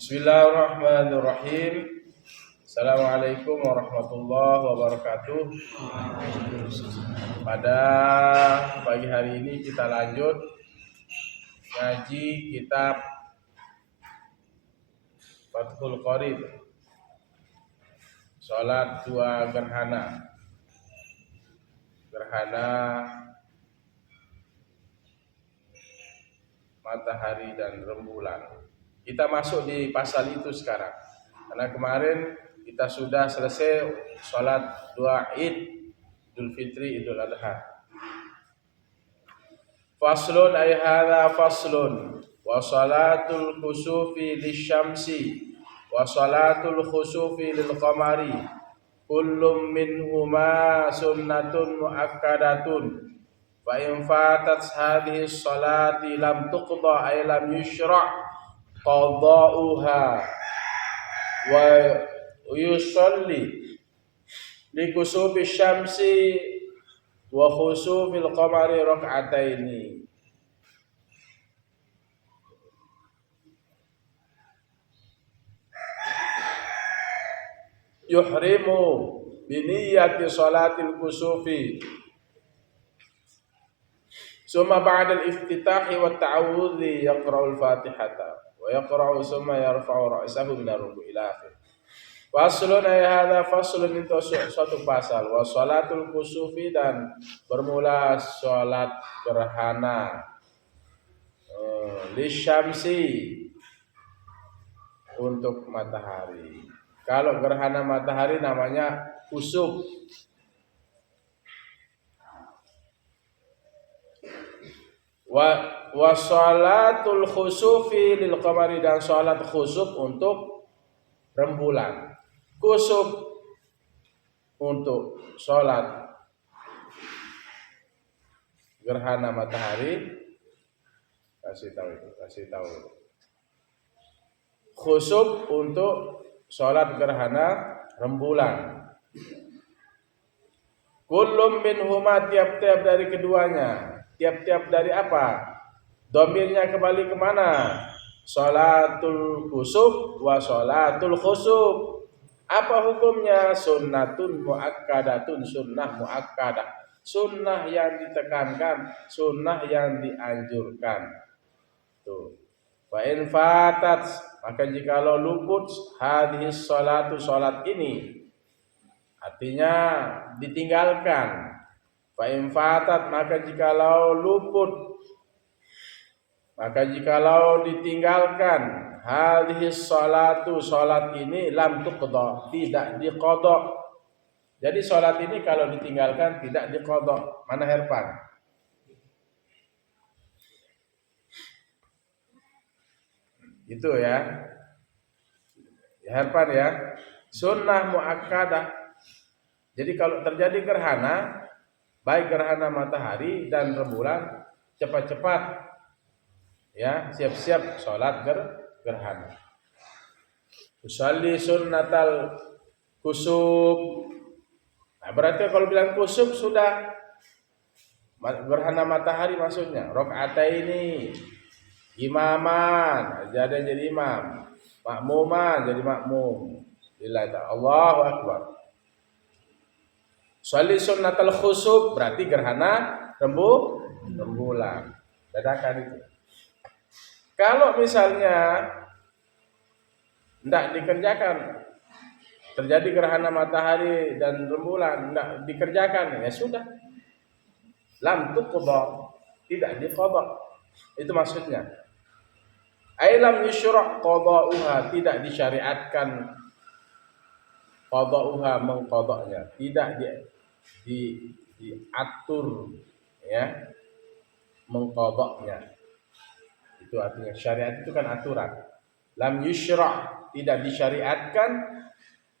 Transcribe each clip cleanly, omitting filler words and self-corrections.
Bismillahirrahmanirrahim. Assalamualaikum warahmatullahi wabarakatuh. Pada pagi hari ini kita lanjut ngaji kitab Fathul Qorib, Salat dua gerhana matahari dan rembulan. Kita masuk di pasal itu sekarang, karena kemarin kita sudah selesai sholat dua Id, Idul Fitri, Idul Adha. Faslun ay hadza faslun wa salatul khusufi lisyamsi wa salatul khusufi lil qamari kullum minhuma sunnatun muakkadatun fa in fatat hadhihi sholati lam tuqda ay lam yushra' qada'uha wa yusalli li kusufi syamsi wa khusufil qamari rak'ataini. Yuhrimu biniyati salatil kusufi summa ba'da al-iftitahi wa ta'awudhi yaqra'ul fatihata wa yaqra'u summa yarfa'u ra'sahu min ar-ruku' ila akhir. Faslun ay hadza faslun, itu suatu pasal. Wa salatul kusufi, dan bermula salat gerhana lisyamsi, untuk matahari. Kalau gerhana matahari namanya kusuf. Wa salatul khusufi lil qamari, dan salat khusuf untuk rembulan. Kusuf untuk salat gerhana matahari, kasih tahu. Khusuf untuk salat gerhana rembulan. Kullum minhuma, tiap-tiap dari keduanya. Tiap-tiap dari apa? Domirnya kembali kemana? Salatul khusuf wa salatul khusuf. Apa hukumnya? Sunnatun muakkadatun, sunnah muakkadah, sunnah yang ditekankan, sunnah yang dianjurkan. Tuh. Wa in fatat, maka jikalau luput hadhis salatu, salat ini, artinya ditinggalkan. Fa in fatat, maka jikalau luput, maka jikalau ditinggalkan hadhis salatu, salat ini, lam tuqda, tidak diqadha. Jadi salat ini kalau ditinggalkan tidak diqadha. Mana Herpan? Itu ya. Herpan ya. Sunnah muakkadah. Jadi kalau terjadi gerhana, baik gerhana matahari dan rembulan, cepat-cepat ya, siap-siap sholat gerhana. Usalli sunnatal kusuf. Nah, berarti kalau bilang kusuf sudah gerhana matahari maksudnya. Rak'ataini, imaman, jadi imam, makmuman jadi makmum. Lillahi ta'ala, Allahu akbar. Sholli sunnatal khusuf, berarti gerhana rembulan. Bedakan itu. Kalau misalnya tidak dikerjakan, terjadi gerhana matahari dan rembulan, tidak dikerjakan, ya sudah, lam tuqda, tidak diqadha. Itu maksudnya. Ai lam yusyra' qada'uha, tidak disyariatkan qada'uha, mengqadanya, tidak diatur ya, mengqadanya. Itu artinya syariat itu kan aturan. Lam yusyra', tidak disyariatkan,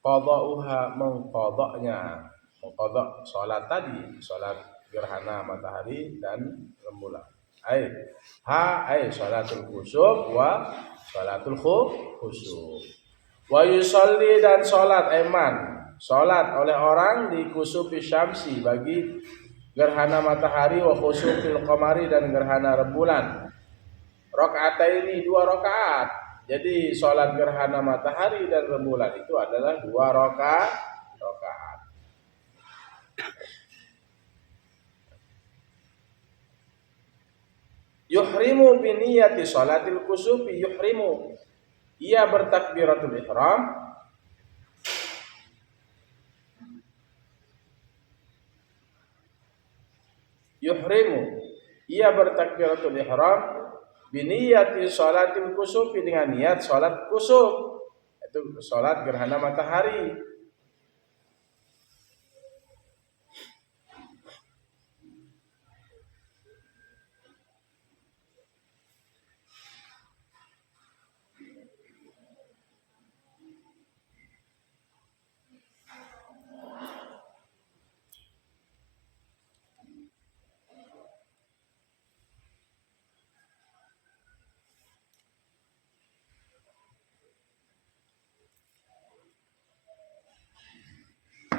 qada'uha, mengqadanya, mengqada salat tadi, salat gerhana matahari dan rembulan. Ai salatul khusuf wa salatul khusuf. Wa yusalli, dan salat iman, salat oleh orang di kusufi syamsi, bagi gerhana matahari, wa khusufil qamari, dan gerhana rembulan. Rak'ataini, 2 rakaat. Jadi sholat gerhana matahari dan rembulan itu adalah 2 rakaat. Yuhrimu biniyati sholatil kusufi yuhrimu. Ia bertakbiratul ihram ia bertakbiratul ihram biniyati sholatil kusufi dengan niat sholat kusuf, itu sholat gerhana matahari.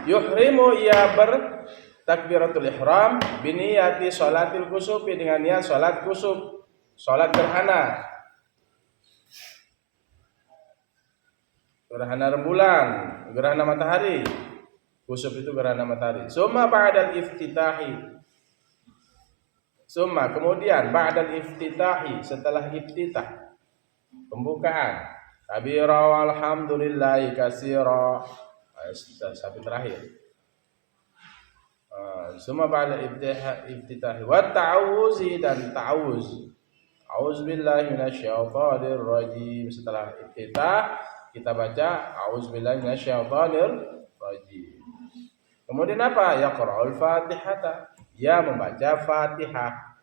Yuhrimu ia bertakbiratul ihram biniyati sholatil kusufi dengan niat sholat kusuf, sholat gerhana rembulan, gerhana matahari. Kusuf itu gerhana matahari. Kemudian ba'dal iftitahi, setelah iftitah, pembukaan, kabira walhamdulillahi katsira, sampai terakhir. Summa ba'da iftitahi wa ta'awuzi, dan ta'awuz, a'udzubillahi minasyaitonir rajim. Setelah iftitah kita baca a'udzubillahi minasyaitonir rajim. Kemudian apa? Yaqra'ul Fatihata, ia membaca Fatihah.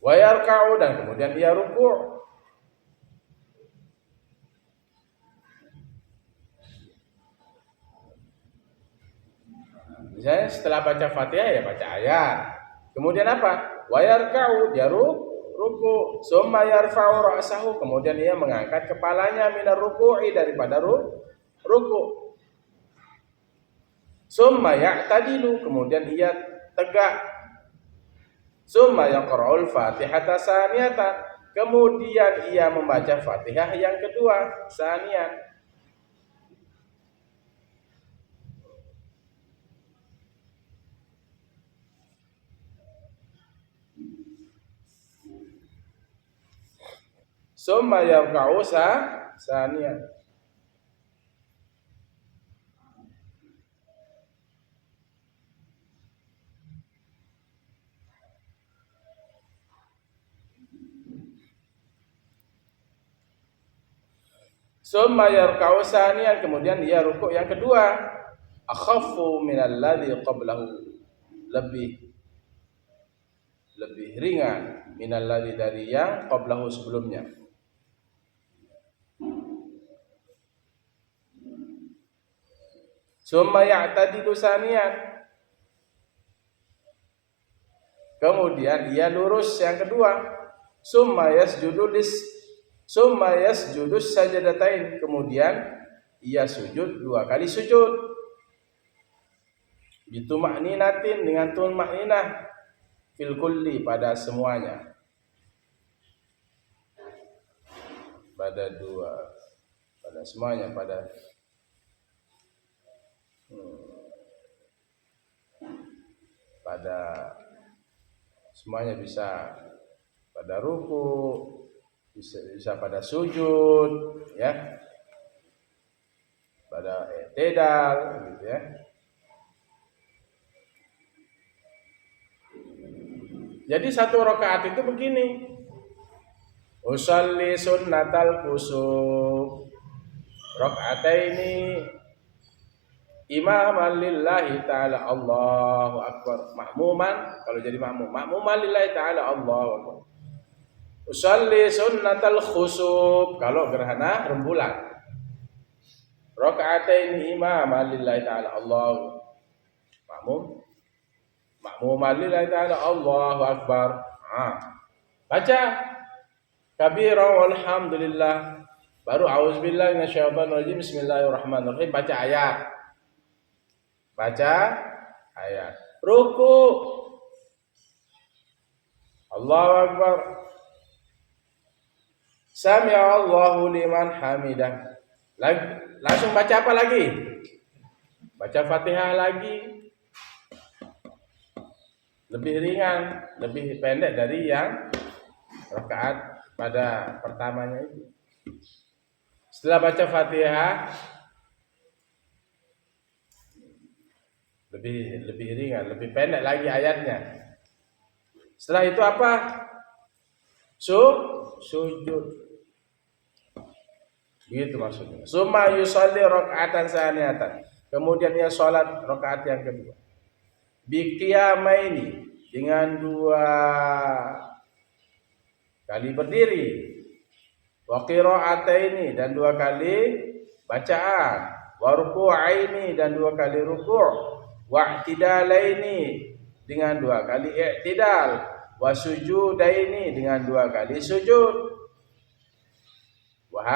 Wa yarka'u, dan kemudian ia ruku'. Misalnya setelah baca Fatihah ya baca ayat. Kemudian apa? Wa yarka'u, dia ruku'. Summa yarfa'u ra'sahu, kemudian ia mengangkat kepalanya minar ruku'i, daripada ruku'. Summa ya'tadilu, kemudian ia tegak. Summa yaqra'ul Fatihata saniyatan, kemudian ia membaca Fatihah yang kedua, saniyan. Summa yarka'u saniyan. Summa yarka'u saniyan, kemudian ia rukuk yang kedua. Akhaffu minal ladzi qablahu, lebih ringan minal ladzi, dari yang qablahu sebelumnya. Summa ya'tadilu saniyan, kemudian ia lurus yang kedua. Summa yasjudu sajadatain, kemudian ia sujud 2 kali sujud. Bituma'ninatin, dengan tuma'ninah, fil kulli, pada semuanya. Pada semuanya, pada semuanya, bisa pada ruku, bisa pada sujud, ya, pada i'tidal, gitu ya. Jadi 1 rakaat itu begini. Usalli sunnatal kusuf raka'ataini imaman lillahi ta'ala, Allahu akbar. Makmuman, kalau jadi makmuman lillahi ta'ala, Allahu akbar. Usalli sunnatal khusuf, kalau gerhana rembulan, raka'ataini imaman lillahi ta'ala, Allahu makmuman lillahi ta'ala, Allahu akbar. Baca kabira walhamdulillah Baru auzubillahi minasyaitonirrajim, bismillahirrahmanirrahim, baca ayat. Baca ayat. Ruku. Allahu Akbar. Sami'allahu liman hamidah. Langsung baca apa lagi? Baca Fatihah lagi. Lebih ringan, lebih pendek dari yang rakaat pada pertamanya itu. Setelah baca Fatihah lebih ringan, lebih pendek lagi ayatnya. Setelah itu apa? Sujud. Gitu maksudnya. Summa yusalli raka'atan saniyatan. Kemudian ia salat rakaat yang kedua. Biqiyamaini, dengan 2 kali berdiri. Wa qira'ataini, dan 2 kali bacaan. Wa ruku'aini, dan 2 kali ruku'. Wa i'tidalaini, dengan 2 kali i'tidal. Wa sujudaini, dengan 2 kali sujud. Wa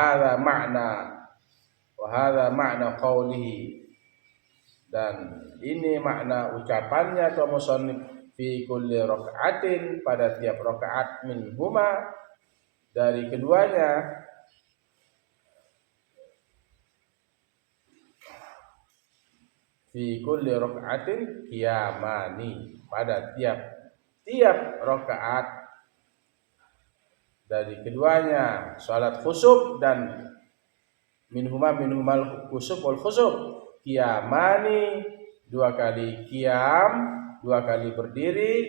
hadza ma'na qaulihi, dan ini makna ucapannya atau musannif, fi kulli raka'atin, pada tiap rakaat, minhuma, dari keduanya, fi kulli raka'atin qiyamani, pada tiap rakaat dari keduanya salat khusuf dan minhumal khusuf wal khusuf, qiyamani, 2 kali qiyam, 2 kali berdiri,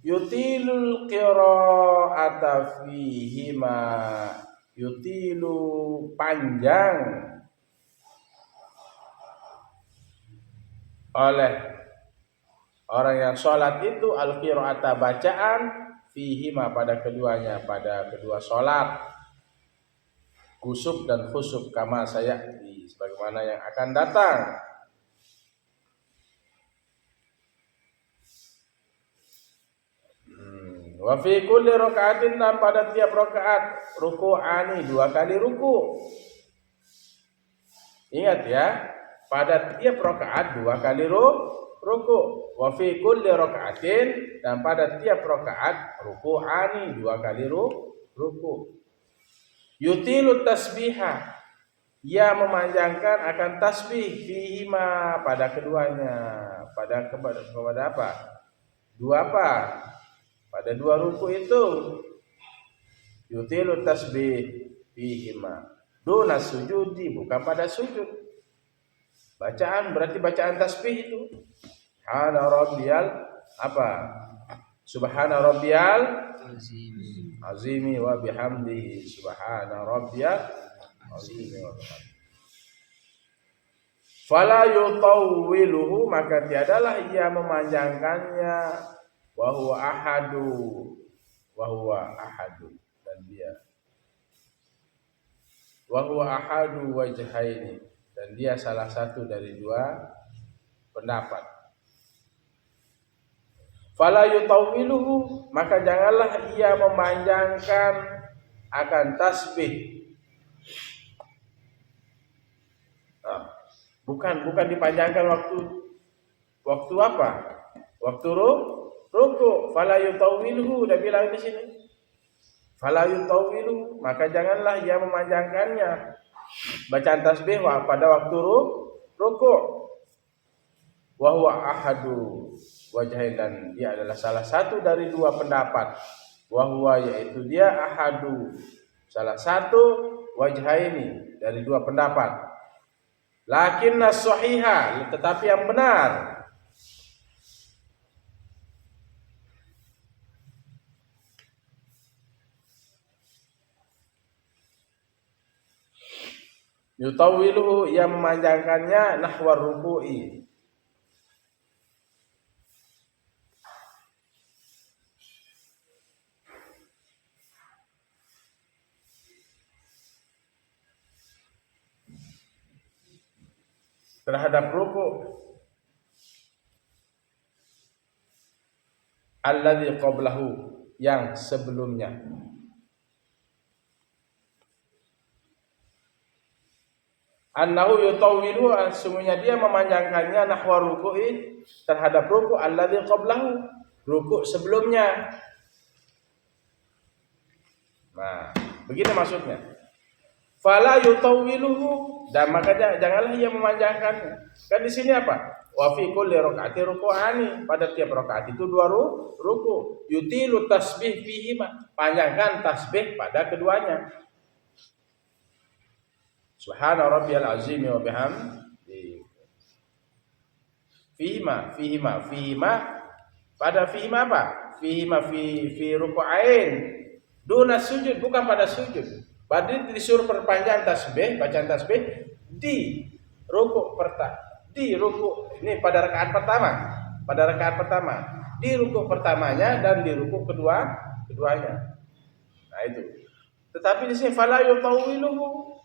yutilul qira'ata fihima, yutilu, panjang, oleh orang yang sholat itu al qira'ata, bacaan, fihima, pada keduanya, pada kedua sholat, kusuf dan khusuf, kama sayati, sebagaimana yang akan datang. Wa fi kulli raka'atin, dan pada tiap rakaat, ruku'ani, 2 kali ruku'. Ingat ya, pada tiap rakaat 2 kali ruku'. Wa fi kulli raka'atin, dan pada tiap rakaat, ruku'ani, 2 kali ruku'. Yutilu tasbiha, ia memanjangkan akan tasbih, fihima, pada keduanya, kepada apa? 2 apa? Pada 2 ruku' itu. Yutilu tasbih fihima duna sujudi, bukan pada sujud. Bacaan berarti bacaan tasbih itu. Subhana rabbiyal apa? Subhana rabbiyal azimi wa bihamdihi, subhana rabbiyal azimi wa bihamdihi. Fala yutawwiluhu, maka tiadalah ia memanjangkannya, wa huwa ahadu, dan dia wa huwa ahadu wajhaini, dan dia salah satu dari 2 pendapat. Fala yutawwiluhu, maka janganlah ia memanjangkan akan tasbih. Bukan dipanjangkan waktu apa? Waktu ruku. Fala yutawwiluhu, udah bilang di sini. Fala yutawwiluhu, maka janganlah ia memanjangkannya, bacaan tasbih pada waktu ruku'. Wa huwa ahadu wajhain, dan dia adalah salah satu dari 2 pendapat. Wa huwa, yaitu dia, ahadu, salah satu, wajhaini, dari 2 pendapat. Lakinna sahiha, tetapi yang benar, yutawwiluhu, ia memanjangkannya, nahwar ruku'i, terhadap ruku' alladzi qablahu, yang sebelumnya. Annahu yutawwilu, sesungguhnya dia memanjangkannya nahwa ruku'i terhadap ruku' alladzi qablahu, ruku' sebelumnya. Nah, begini maksudnya. Fala yutawwiluhu, dan makanya janganlah ia memanjangkannya. Kan di sini apa? Wa fi kulli rakaati ruku'ani, pada tiap rakaat itu 2 ruku'. Yutilu tasbih fihi, panjangkan tasbih pada keduanya. Subhana rabbiyal azim wa bihamdi. Fihima. Pada fihima apa? Fihima fi ruku'ain. Duna sujud, bukan pada sujud. Berarti disuruh perpanjang tasbih, bacaan tasbih di ruku' ini pada rakaat pertama. Di ruku' pertamanya dan di ruku' keduanya. Nah itu. Tetapi di sini fala yutawwiluhu,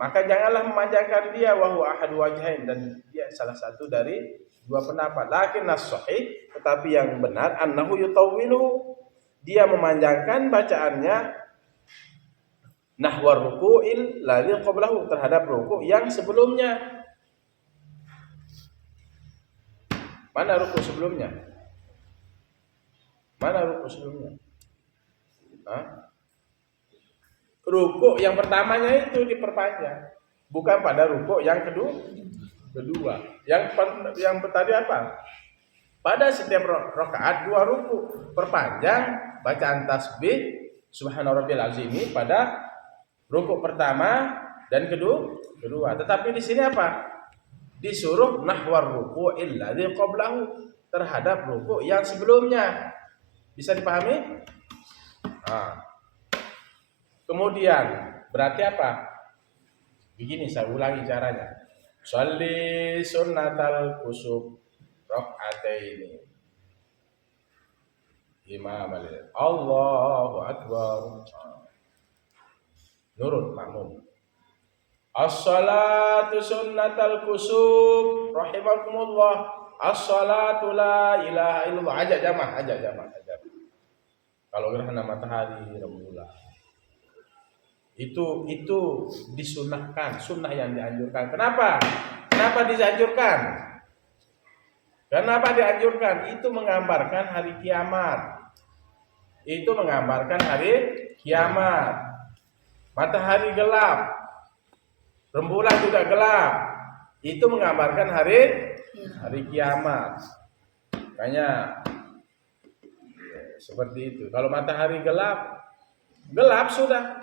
maka janganlah memanjangkan dia, wa huwa ahadu wajhain, dan dia salah satu dari 2 pendapat. Lakin as-sahih, tetapi yang benar, annahu yutawwiluhu, dia memanjangkan bacaannya nahwa ruku'il ladzi qablahu, terhadap ruku' yang sebelumnya. Mana ruku' sebelumnya? Ruku' yang pertamanya itu diperpanjang, bukan pada ruku' yang kedua. Yang tadi apa? Pada setiap rakaat 2 ruku', perpanjang bacaan tasbih subhana rabbiyal azim pada ruku' pertama dan kedua. Tetapi di sini apa? Disuruh nahwar ruku'il ladzi qablahu, terhadap ruku' yang sebelumnya. Bisa dipahami? Nah. Kemudian berarti apa? Begini, saya ulangi caranya. Sholli sunnatal kusuf rak'ataini. Imam Allahu akbar. Nurut makmum. As-salatu sunnatal kusuf rahimakumullah. As-salatu la ilaha illallah. Ajak jamaah. Kalau gerhana matahari rembulan, itu disunahkan, sunnah yang dianjurkan. Kenapa dianjurkan? Kenapa dianjurkan? Itu menggambarkan hari kiamat. Matahari gelap, rembulan juga gelap. Itu menggambarkan hari kiamat. Makanya seperti itu. Kalau matahari gelap sudah.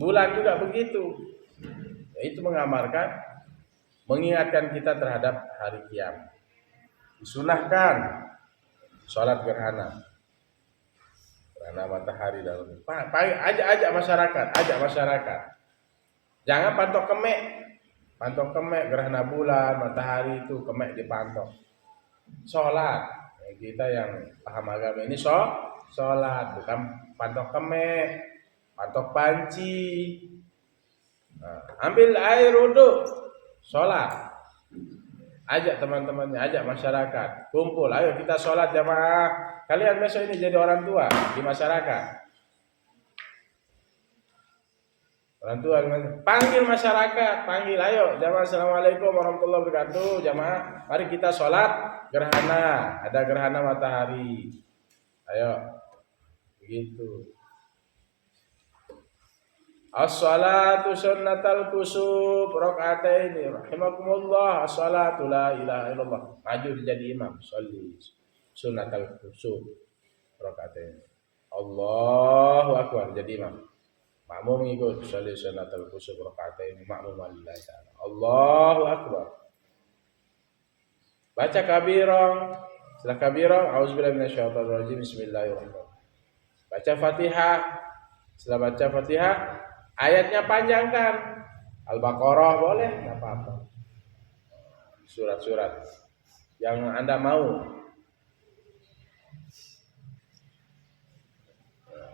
Bulan juga begitu. Itu menggambarkan, mengingatkan kita terhadap hari kiamat. Disunahkan sholat gerhana matahari dalam. Ajak masyarakat. Jangan pantok kemek gerhana bulan, matahari itu kemek dipantau. Sholat. Kita yang paham agama ini sholat, bukan pantok kemek, pantok panci. Ambil air wudu, sholat. Ajak teman-temannya, ajak masyarakat, kumpul, ayo kita sholat jamaah. Kalian besok ini jadi orang tua di masyarakat. Orang tua panggil masyarakat, ayo jamaah, assalamualaikum warahmatullahi wabarakatuh, jamaah, mari kita sholat gerhana, ada gerhana matahari. Ayo, begitu. As-salatu sunnatal kusuf rak'ataini rahimakumullah. As-salatu la ilaha illallah. Maju jadi imam, sholli sunnatal kusuf rak'ataini. Allahu akbar, jadi imam. Makmum ikut sholli sunnatal kusuf rak'ataini, makmum lillahi ta'ala. Allahu akbar. Baca kabirah. Setelah kabirah, auzubillahi minasyaitonir rajim, bismillahirrahmanirrahim. Baca Fatihah. Setelah baca Fatihah, ayatnya panjangkan. Al-Baqarah boleh, enggak apa-apa. Surat-surat yang Anda mau.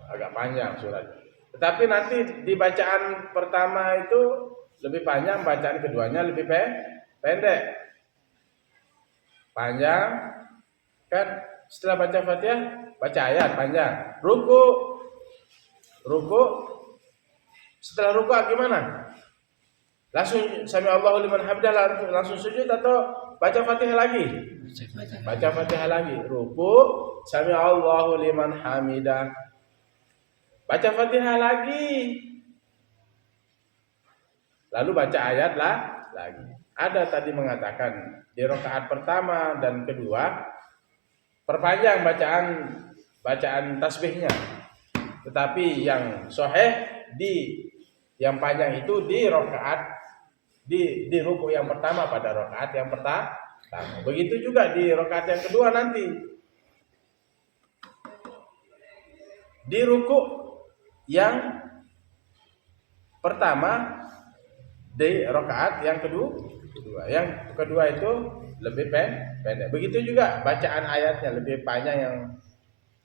Agak panjang surat. Tetapi nanti di bacaan pertama itu lebih panjang, bacaan keduanya lebih pendek. Panjang kan, setelah baca Fatihah, baca ayat panjang. Ruku. Setelah ruku gimana? Langsung sami Allahu liman hamidah langsung sujud atau baca Fatihah lagi? Baca Fatihah lagi. Ruku, sami Allahu liman hamidah. Baca Fatihah lagi. Lalu baca ayat lagi. Ada tadi mengatakan di rakaat pertama dan kedua perpanjang bacaan tasbihnya. Tetapi yang sahih yang panjang itu di rakaat di ruku yang pertama pada rakaat yang pertama. Begitu juga di rakaat yang kedua nanti. Di ruku yang pertama di rakaat yang kedua. Yang kedua itu lebih pendek. Begitu juga bacaan ayatnya lebih panjang yang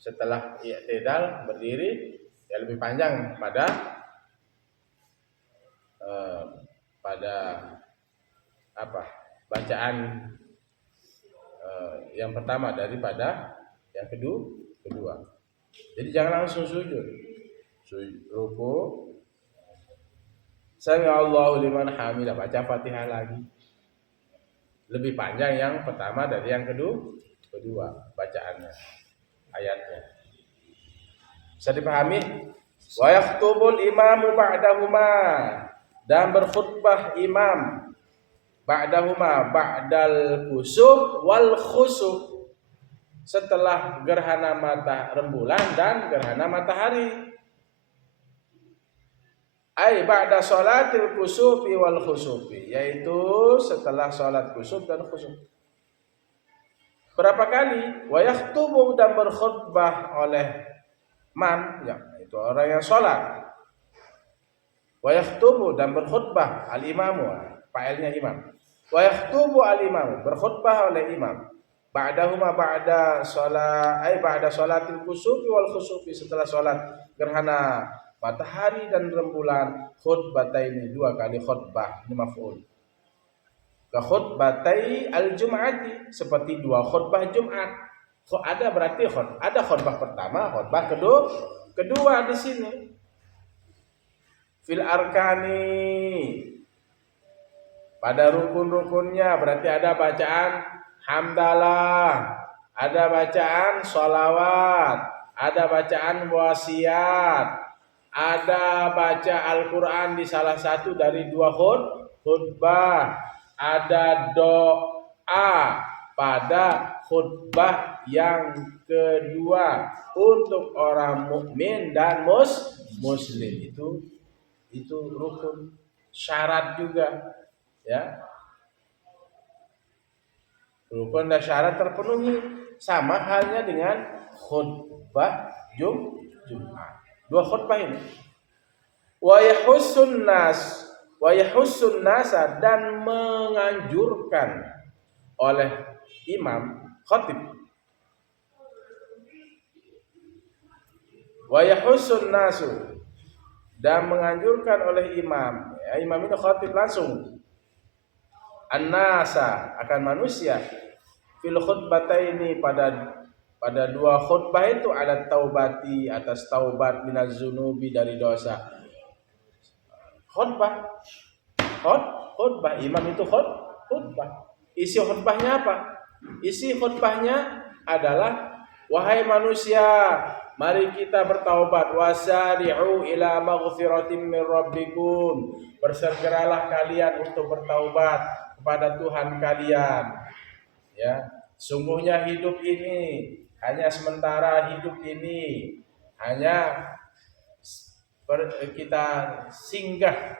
setelah i'tidal berdiri ya lebih panjang pada bacaan yang pertama daripada yang kedua. Jadi jangan langsung sujud. Ruku, sami Allahu liman hamidah, baca Fatihah lagi. Lebih panjang yang pertama dari yang kedua bacaannya, ayatnya. Bisa dipahami? Wa yaktubul imamu ba'dahuma, dan berkhutbah imam ba'dahuma, ba'dal khusuf wal khusuf, setelah gerhana rembulan dan gerhana matahari. Ai ba'da sholatil kusufi wal khusufi, yaitu setelah sholat kusuf dan khusuf. Berapa kali? Wa yakhtubu, dan berkhutbah oleh man, ya, itu orang yang sholat. Wa yakhtubu, dan berkhutbah al-imamu, fa'ilnya imam. Wa yakhtubu al-imamu, berkhutbah oleh imam. Ba'dahuma, ba'da sholatil kusufi wal khusufi, setelah sholat gerhana matahari dan rembulan, khutbataini, dua kali khutbah, ini maf'ul. Ka khutbatai al-jum'ati, seperti dua khutbah Jumat. Ada berarti ada khutbah pertama, khutbah kedua di sini. Fil arkani, pada rukun-rukunnya berarti ada bacaan hamdalah, ada bacaan sholawat, ada bacaan wasiat, ada baca Al-Quran di salah satu dari dua khutbah, ada doa pada khutbah yang kedua untuk orang mukmin dan muslim. Itu rukun, syarat juga, ya. Rukun dan syarat terpenuhi, sama halnya dengan khutbah Jumat. Dua khutbah ini. Wa yahussun nasa, dan menganjurkan oleh imam khatib. Wa yahussun nasu, dan menganjurkan oleh imam. Ya, imam itu khatib langsung. An-nasa, akan manusia. Fil khutbataini, pada dua khutbah itu ada taubati, atas taubat, minaz zunubi, dari dosa. Khutbah imam itu khutbah. Isi khutbahnya apa? Isi khutbahnya adalah, wahai manusia, mari kita bertaubat, wasari'u ila maghfiratin min rabbikum, bersegeralah kalian untuk bertaubat kepada Tuhan kalian. Ya, sungguhnya hidup ini hanya sementara, hidup ini hanya kita singgah.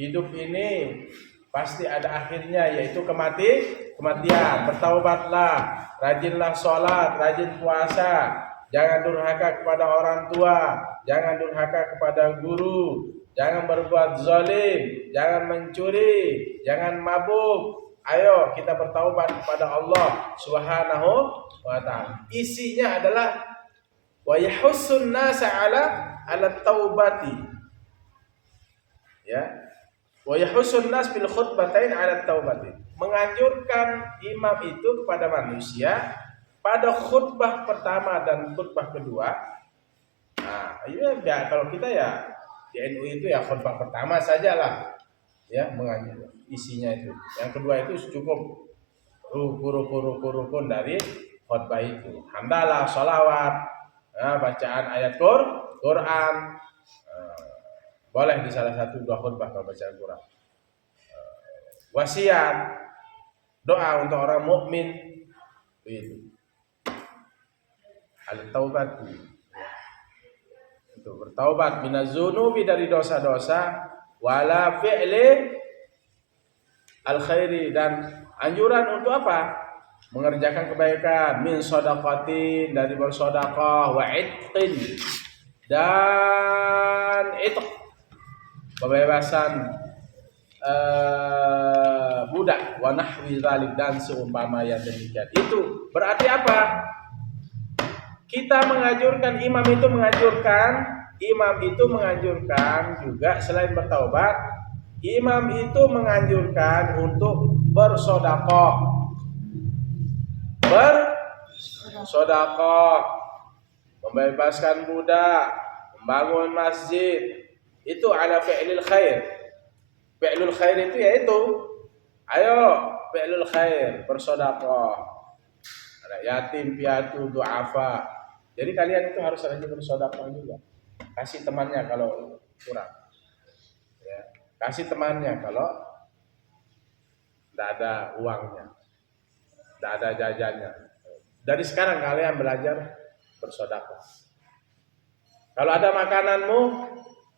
Hidup ini pasti ada akhirnya, yaitu kematian. Bertaubatlah, rajinlah sholat, rajin puasa, jangan durhaka kepada orang tua, jangan durhaka kepada guru, jangan berbuat zalim, jangan mencuri, jangan mabuk. Ayo kita bertaubat kepada Allah Subhanahu wa ta'ala. Isinya adalah wa yahussun nasa ala taubati. Ya. Wa yahussun nas bil khutbatain ala taubati. Menganjurkan imam itu kepada manusia pada khutbah pertama dan khutbah kedua. Nah, ya kalau kita ya di NU itu ya khutbah pertama sajalah. ya mengaji isinya itu. Yang kedua itu cukup rukun dari khutbah itu. Hamdalah, sholawat, bacaan ayat Quran. Boleh di salah satu dua khutbah kalau bacaan Quran. Wasiat, doa untuk orang mukmin itu. Al-taubat itu bertaubat minaz-dzunubi dari dosa-dosa, wala fi'li al-khairi, dan anjuran untuk apa? Mengerjakan kebaikan, min shadaqatin dari bersedekah, wa itqin dan itq kebebasan budak, wa nahwi dzalik dan seumpama yang demikian. Itu berarti apa? Kita menganjurkan, imam itu menganjurkan juga selain bertaubat, imam itu menganjurkan untuk bersedekah, membebaskan budak, membangun masjid, itu ala fi'lil khair. Fi'lul khair itu yaitu ayo fi'lul khair, bersedekah, ada yatim piatu, du'afa. Jadi kalian itu harus rajin bersedekah juga. Kasih temannya kalau kurang, ya. Kasih temannya kalau tidak ada uangnya, tidak ada jajannya. Dari sekarang kalian belajar bersedekah. Kalau ada makananmu,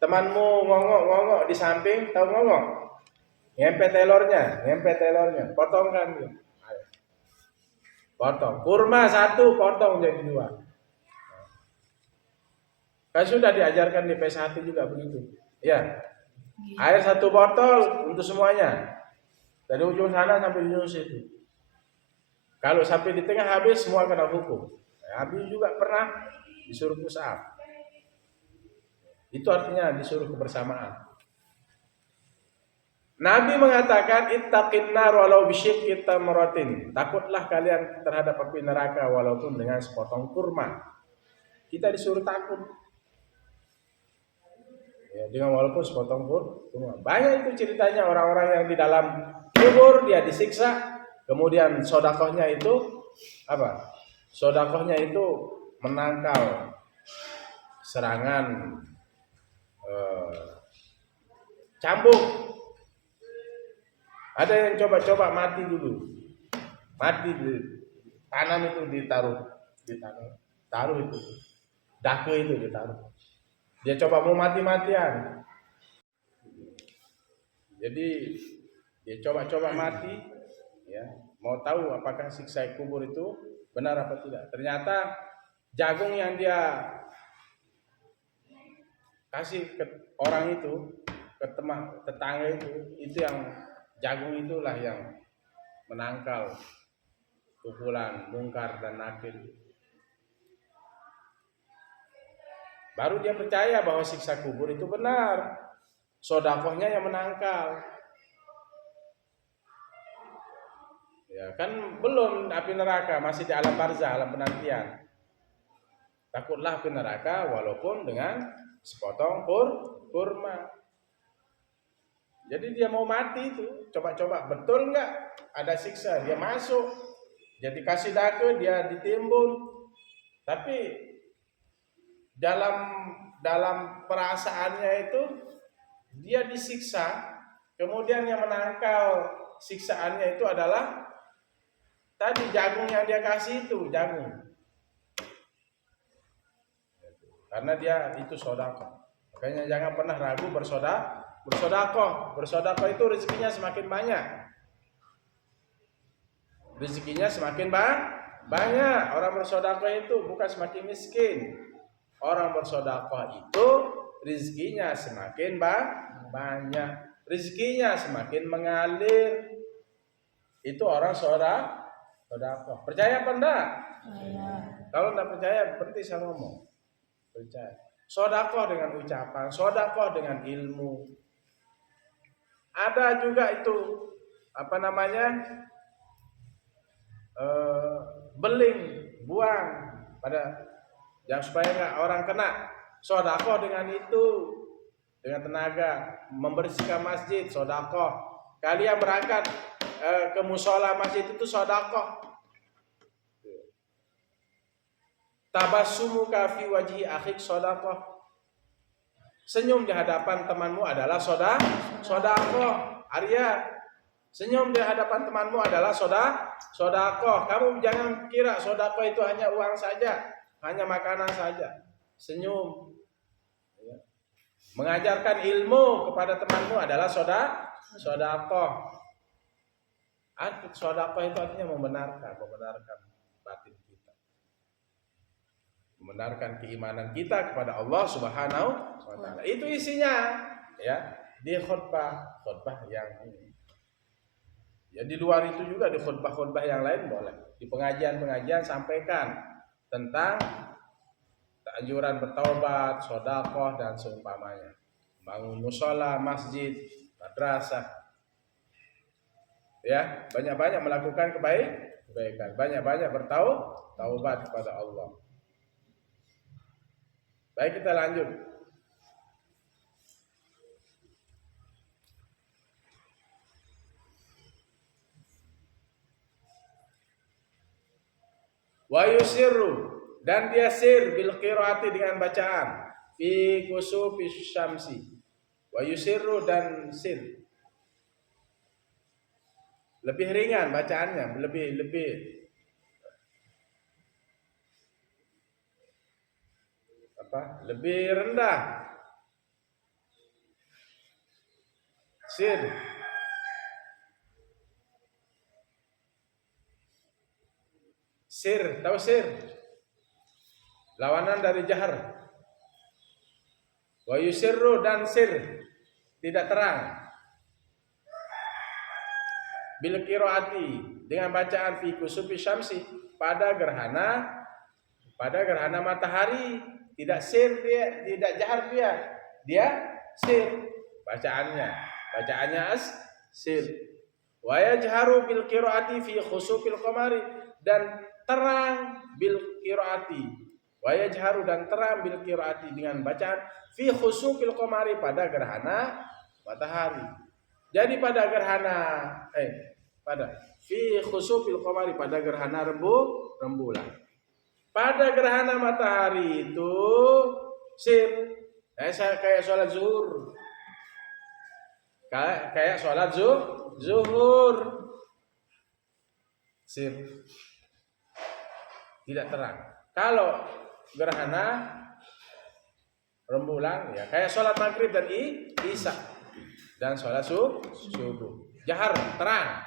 temanmu ngongok di samping, tahu ngongok? Ngempet telurnya, potongkan dia. Potong. Kurma satu, potong jadi dua. Kan sudah diajarkan di PS1 juga begitu. Ya. Air satu botol untuk semuanya. Dari ujung sana sampai ujung situ. Kalau sampai di tengah habis, semua kena hukum. Habis juga pernah disuruh push up. Itu artinya disuruh kebersamaan. Nabi mengatakan ittaqin nar walau bisyikki tamratin. Takutlah kalian terhadap api neraka walaupun dengan sepotong kurma. Kita disuruh takut. Ya, dengan walaupun sepotong kurma. Banyak itu ceritanya orang-orang yang di dalam kubur dia disiksa, kemudian sedekahnya itu apa? Sedekahnya itu menangkal serangan cambuk. Ada yang coba-coba mati dulu. Mati di tanam itu ditaruh itu. Dake itu ditaruh. Dia coba mau mati-matian. Jadi dia coba-coba mati, ya, mau tahu apakah siksa kubur itu benar apa tidak. Ternyata jagung yang dia kasih ke orang itu, ke tetangga itu yang jagung itulah yang menangkal pukulan mungkar dan nakir. Baru dia percaya bahwa siksa kubur itu benar. Sedekahnya yang menangkal. Ya kan belum api neraka, masih di alam barzah, alam penantian. Takutlah api neraka walaupun dengan sepotong kurma. Jadi dia mau mati itu, coba-coba betul nggak ada siksa, dia masuk, dia dikasih dake, dia ditimbun, tapi dalam perasaannya itu dia disiksa, kemudian yang menangkal siksaannya itu adalah tadi jagung yang dia kasih itu, jagung, karena dia itu sedekah. Makanya jangan pernah ragu bersedekah. Bersedekah itu rezekinya semakin banyak. Rezekinya semakin banyak. Orang bersedekah itu bukan semakin miskin. Orang bersedekah itu rezekinya semakin banyak. Rezekinya semakin mengalir. Itu orang sedekah. Percaya apa enggak? Kalau enggak percaya berarti saya ngomong. Percaya. Sedekah dengan ucapan, sedekah dengan ilmu. Ada juga itu beling, buang pada yang supaya nggak orang kena. Sedekah dengan itu. dengan tenaga, membersihkan masjid, sedekah. Kalian berangkat ke musola masjid itu sedekah. Tabassumuka fi wajhi akhik sedekah. Senyum di hadapan temanmu adalah sedekah. Arya, senyum di hadapan temanmu adalah sedekah. Kamu jangan kira sedekah itu hanya uang saja, hanya makanan saja. Senyum. Mengajarkan ilmu kepada temanmu adalah sedekah. Sedekah itu artinya membenarkan batin kita. Membenarkan keimanan kita kepada Allah Subhanahu wa taala. Itu isinya ya di khutbah yang ini. Ya di luar itu juga di khutbah yang lain boleh. Di pengajian sampaikan tentang anjuran bertaubat, sedekah dan seumpamanya. Bangun mushola, masjid, madrasah. Ya, banyak-banyak melakukan kebaikan, banyak-banyak bertaubat kepada Allah. Baik, kita lanjut. Wa yusirru, dan dia sir bil qiraati dengan bacaan fi kusufi syamsi. Wa yusirru, dan sir lebih ringan bacaannya, lebih rendah. Sir. Sir, tahu sir? Lawanan dari jahar. Wa yusirru, dan sir tidak terang. Bil qiraati, dengan bacaan fi kusufi syamsi, pada gerhana matahari. Tidak sir dia, tidak jahar dia sir bacaannya sir. Wa yajharu bil qiraati fi khusufil qamari, dan terang bil qiraati. Wa yajharu, dan terang bil qiraati dengan bacaan fi khusufil qamari, pada gerhana matahari. Jadi pada fi khusufil qamari, pada gerhana rembulan. Pada gerhana matahari itu sir, kayak sholat zuhur. Kayak sholat zuhur. Sir. Tidak terang. Kalau gerhana rembulan ya kayak sholat maghrib dan isya dan sholat subuh. Jahar, terang.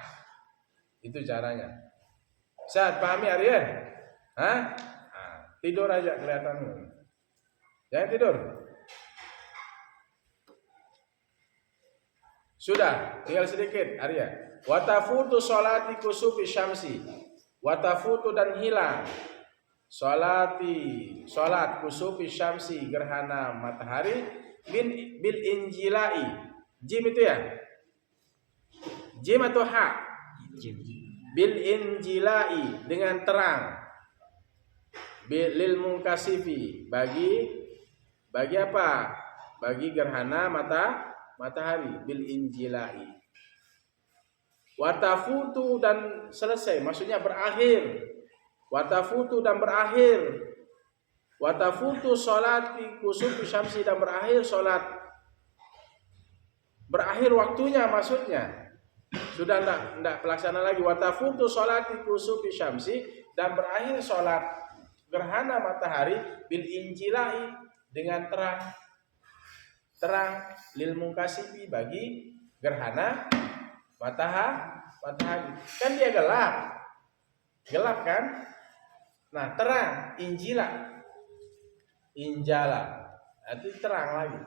Itu caranya. Saat pahami Aryan? Hah? Tidur aja kelihatan. Jangan tidur. Sudah, tinggal sedikit Arya. Watafutu sholati kusufi syamsi. Watafutu, dan hilang sholat kusufi syamsi, gerhana matahari, bil injilai. Jim itu ya? Jim atau ha? Jim. Bil injilai, dengan terang. Lil munkasifi, bagi apa? Bagi gerhana matahari, bil injilai. Watafutu, dan selesai, maksudnya berakhir. Watafutu, dan berakhir. Watafutu sholati kusufi syamsi, dan berakhir sholat. Berakhir waktunya maksudnya. Sudah enggak pelaksana lagi. Watafutu sholati kusufi syamsi, dan berakhir sholat gerhana matahari bil injilai, dengan terang lil munkasifi, bagi gerhana matahari. Kan dia gelap kan? Nah, terang, injala, itu terang lagi.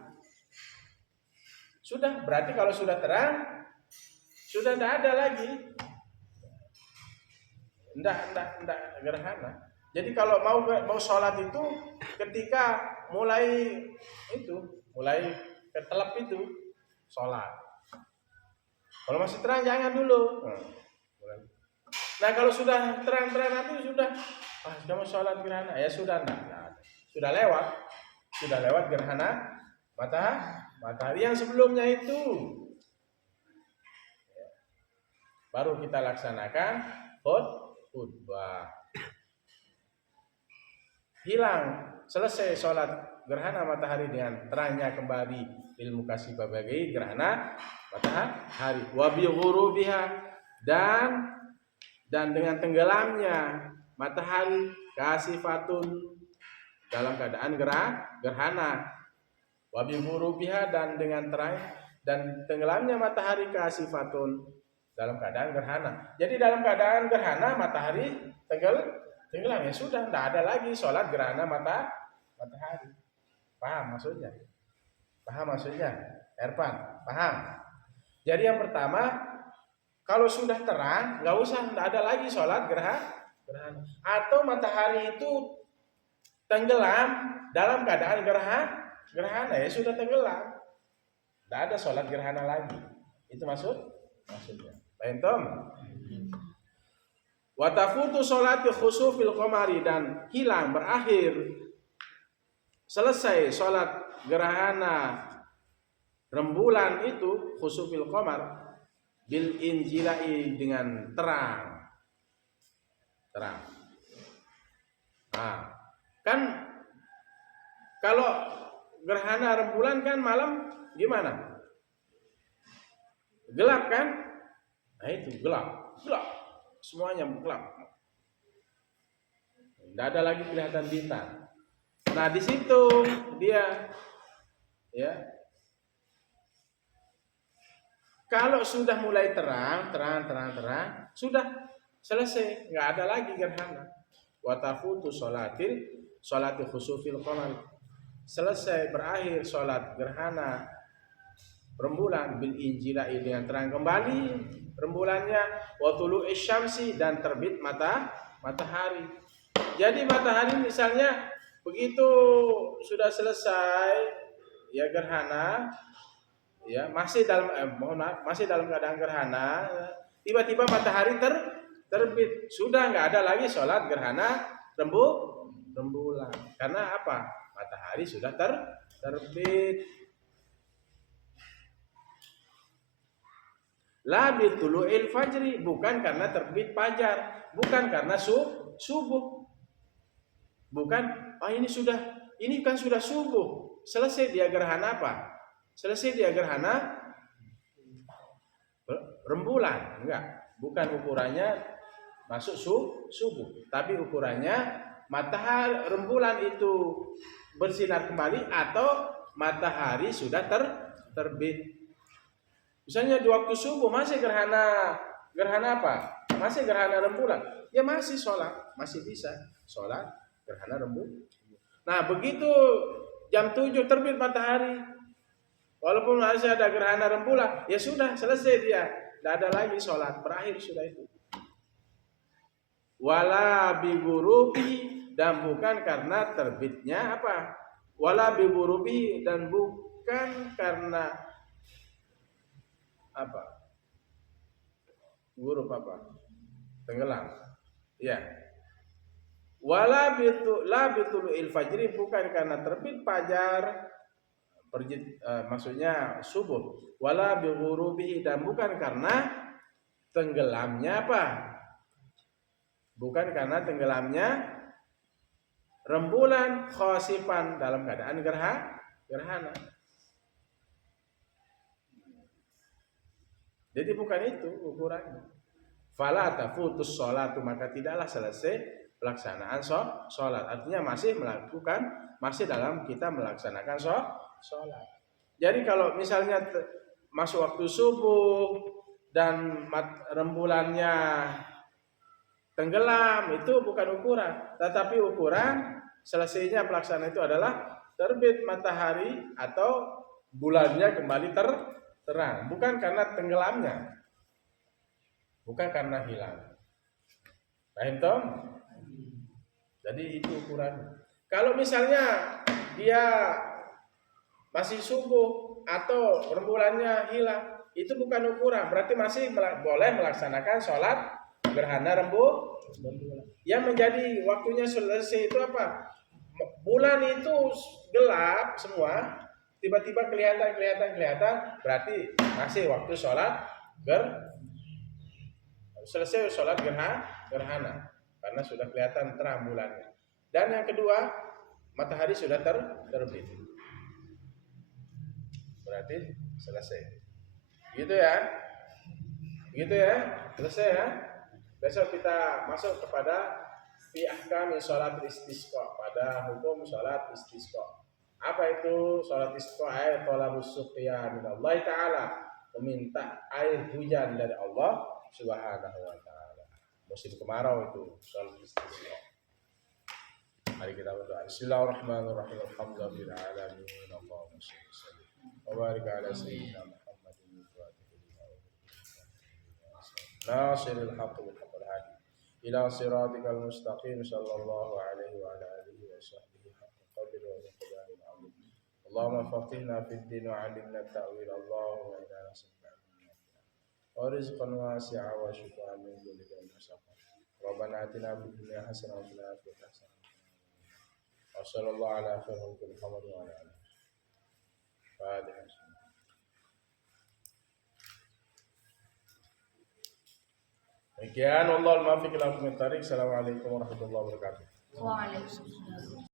Sudah, berarti kalau sudah terang, sudah tidak ada lagi, tidak gerhana. Jadi kalau mau sholat itu ketika mulai ketelap itu sholat. Kalau masih terang jangan dulu. Nah kalau sudah terang-terang nanti sudah mau sholat gerhana, ya sudah lewat gerhana matahari yang sebelumnya itu. Baru kita laksanakan khutbah. Hilang, selesai sholat gerhana matahari dengan terangnya kembali ilmu kasih sebagai gerhana matahari. Wabi ghurubiha, dan dengan tenggelamnya matahari kasifatun, dalam keadaan gerhana. Wabi ghurubiha, dan dengan terang dan tenggelamnya matahari kasifatun, dalam keadaan gerhana. Jadi dalam keadaan gerhana matahari tenggelam, ya sudah, tidak ada lagi sholat gerhana matahari. Paham maksudnya? Erpan, paham? Jadi yang pertama, kalau sudah terang, nggak usah, tidak ada lagi sholat gerhana. Atau matahari itu tenggelam dalam keadaan gerhana, ya sudah tenggelam, tidak ada sholat gerhana lagi. Itu maksudnya. Paham Tom? Wa tafutu sholati khusufil qamari, dan hilang, berakhir, selesai sholat gerhana rembulan itu, khusufil qamar, bil injilai, dengan terang. Nah, kan kalau gerhana rembulan kan malam gimana? Gelap kan? Nah itu gelap, semuanya gelap. Tidak ada lagi kelihatan bintang. Nah di situ dia, ya, kalau sudah mulai terang, sudah selesai, nggak ada lagi gerhana. Watafutu sholati khusufil qamar, selesai, berakhir sholat gerhana rembulan bil injilai, dengan terang kembali rembulannya, wa tulu'i syamsi, dan terbit matahari. Jadi matahari misalnya begitu sudah selesai ya gerhana, ya masih dalam keadaan gerhana, tiba-tiba matahari terbit, sudah nggak ada lagi sholat gerhana rembulan. Karena apa? Matahari sudah terbit. La bitulu'il fajri, bukan karena terbit fajar, bukan karena subuh. Bukan, ini kan sudah subuh. Selesai dia gerhana apa? Selesai dia gerhana rembulan. Enggak, bukan ukurannya masuk subuh, tapi ukurannya matahari rembulan itu bersinar kembali atau matahari sudah terbit. Misalnya di waktu subuh masih gerhana apa? Masih gerhana rembulan, ya masih sholat, masih bisa sholat gerhana rembulan. Nah begitu jam 7 terbit matahari, walaupun masih ada gerhana rembulan, ya sudah selesai dia, tidak ada lagi sholat, berakhir sudah itu. Wala bigurubi, dan bukan karena terbitnya apa? Wala bigurubi, dan bukan karena apa? Gurub apa? Tenggelam. Ya. Wala bitulu'il fajri, bukan karena terbit fajar, maksudnya subuh. Wala bigurubi, dan bukan karena tenggelamnya apa? Bukan karena tenggelamnya rembulan khosifan, dalam keadaan gerhana. Jadi bukan itu ukurannya. Fala tafutus sholatu, maka tidaklah selesai pelaksanaan sholat. Artinya masih dalam kita melaksanakan sholat. Jadi kalau misalnya masuk waktu subuh dan rembulannya tenggelam, itu bukan ukuran. Tetapi ukuran selesainya pelaksanaan itu adalah terbit matahari atau bulannya kembali terang, bukan karena tenggelamnya, bukan karena hilang. Paham Tom? Jadi itu ukurannya. Kalau misalnya dia masih subuh atau rembulannya hilang, itu bukan ukuran, berarti masih boleh melaksanakan sholat gerhana rembulan. Yang menjadi waktunya selesai itu apa? Bulan itu gelap semua, tiba-tiba kelihatan, berarti masih waktu sholat selesai sholat gerhana, karena sudah kelihatan terang bulannya. Dan yang kedua, matahari sudah terbit, berarti selesai. Gitu ya, selesai ya. Besok kita masuk kepada fi ahkami sholat istisqa, pada hukum sholat istisqa. Apa itu sholat istisqa? Ayat talabus suqya min Allah Ta'ala, meminta air hujan dari Allah Subhanahu wa Ta'ala. Musim kemarau itu sholat istisqa. Mari kita berdoa. Bismillahirrahmanirrahim. Alhamdulillahil alamin. Allahumma shalli wa barik ala sayyidina Muhammadin nasiril haqqi bil haqqil hadi ila siratikal mustaqim sallallahu alaihi wa ala alihi wa sahbihi haqqa qadri wa miqdaril azim. Allahumma faqihna fid din wa 'allimna at-ta'wil. Allahumma inna nas'aluka wa rizqan wasi'a wa shifaan min kulli da'in wa shafaa. Rabbana atina fid dunya hasanah wa fil akhirati hasanah wa sallallahu ala khairil Muhammad wa ala alihi. Fatiha. Demikian, wallahul muwaffiq ila aqwamit thariq. Assalamualaikum warahmatullahi wabarakatuh. Waalaikumsalam.